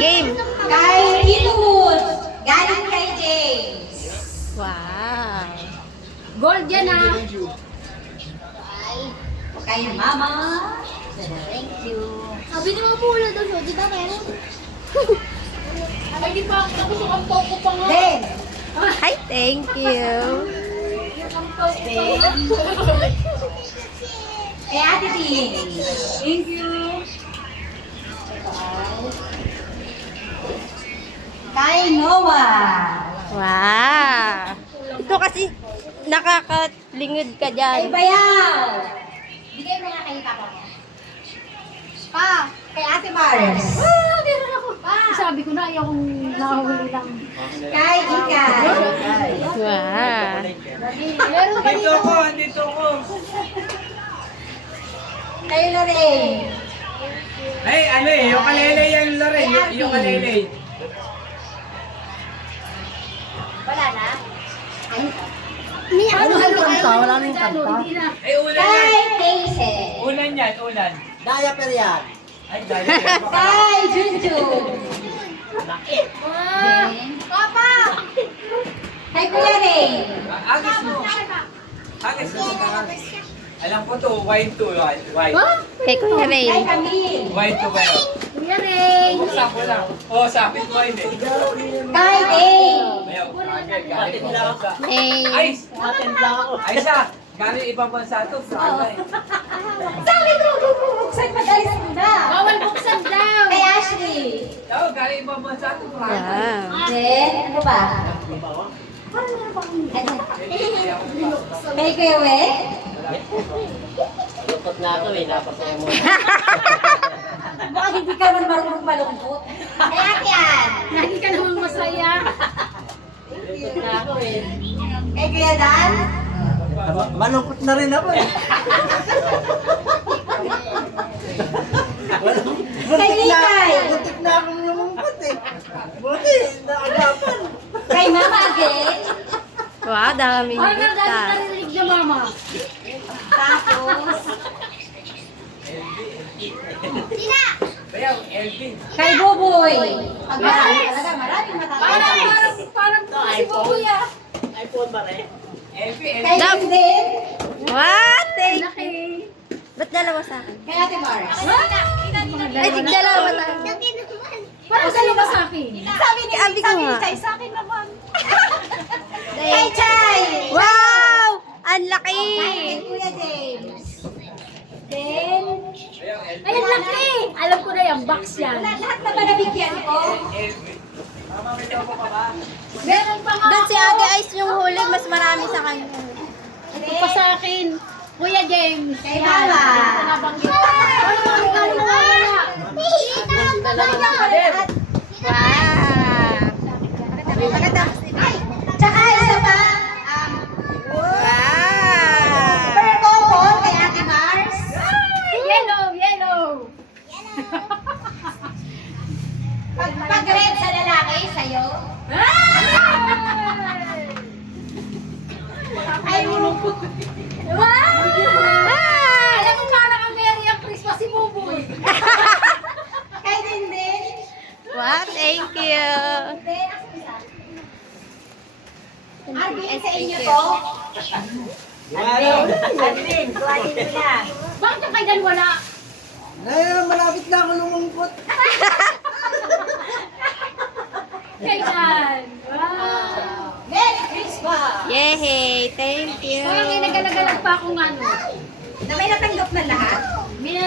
Game. Kay Tito Woods. Galing kay James. Wow. Gold yan ah. Kay Mama. Thank you. Sabi ni Mama wala daw siya. Di ba meron? Ay, di pa. Tapos yung ampaw ko pa nga. Then, Hi, thank you. kay Ate Ting. Thank you. Kay Noah. Wow. Ito kasi nakakalingod ka Kay dyan. Bayaw. Bigay mo nga kay Papa mo. Pa, kay Ate Mars. Ah, meron ako. Sabi ko na, ayaw kong nakahuli lang. Kay Ika. Wow. Meron pa Dito ko, andito ko. Kay Lorraine. Ay, ano eh, yung kalele yan, Loren. Yung kalele. Wala na? Ay, Ano kanta? Wala na yung kanta. Hindi na. Ay, ulan kay yan. Hazel. Ulan yan, ulan. Diaper yan. Ay, dahil. Kay Junjun. Papa! Kay Kuya Ray. Agis mo. Agis mo. Alam ko to, wine to, white. Kay Kuya Kay Ray. Camille. White to ba yun? Kuya Ray! Buksan ko lang. Oh, sapit wine eh. Kay Day. Ayaw, agad, galing ko sa... Eh, Ay! Atin lang ako. Ay, sa! Galing ibang bansa to, Frana eh. Sabi ko, bubuksan magalis mo na. Bawal buksan daw! Kay Ashley. Tao, galing ibang bansa to, Frana eh. wow. Then, ano ba? Kay Kuya We. Lukot na ako eh. Napasaya mo. Baka hindi ka man marunong malungkot. Kay Ate Ann. Lagi ka namang masaya. Lukot na ako eh. Kay Kuya Dan. Malungkot na rin ako eh. Kay Likay. Butik na akong lumungkot eh. Buti, naagapan. Kay Mama again. Wow, dami Ay, nito. dami narinig na Mama. Tapos, Bayaw, Elvin. kay Buboy. Pag marami talaga, maraming matatapos. Parang si Bubuya. iPhone ba rin? Elvin, Kay Elvin. Lindsay. What? Thank Laki. Ba't dalawa sa akin? Kay Ate Mars. Ay, tig dalawa tayo. Parang dalawa sa akin. Sabi ni Sabi ko nga. Chay, sa akin naman. Kay Chay. Wow! Ang laki! Kay Kuya James. Then, Bayaw, Elvin. Ay, ang laki! Alam ko na yung box yan. lahat na ba nabigyan ko? Elvin. Mama, may topo ka ba? Meron pa nga Doon si Ate Ice yung huli, mas marami sa kanya. Ito pa sa akin. Kuya James. Kay Mama. Nabanggit. Ano ang regalo na wala? Wow! Maganda. Ay, tsaka isa pa. Wow! Per couple kay Ate Mars. Yellow, yellow. Pag red sa lalaki, sa'yo. Ay, Wow! Alam mo parang ang Merry ang Christmas si Buboy. kay Dindin. Wow, thank you! Arvin, sa inyo to. Arvin, kuhanin mo na. Bakit yung kay Dan wala? Ngayon, malapit na ako lumungkot. Kay Dan. Wow! Merry Christmas! Yay! Thank you! Parang may nagalagalag pa akong ano. Na may natanggap na lahat? May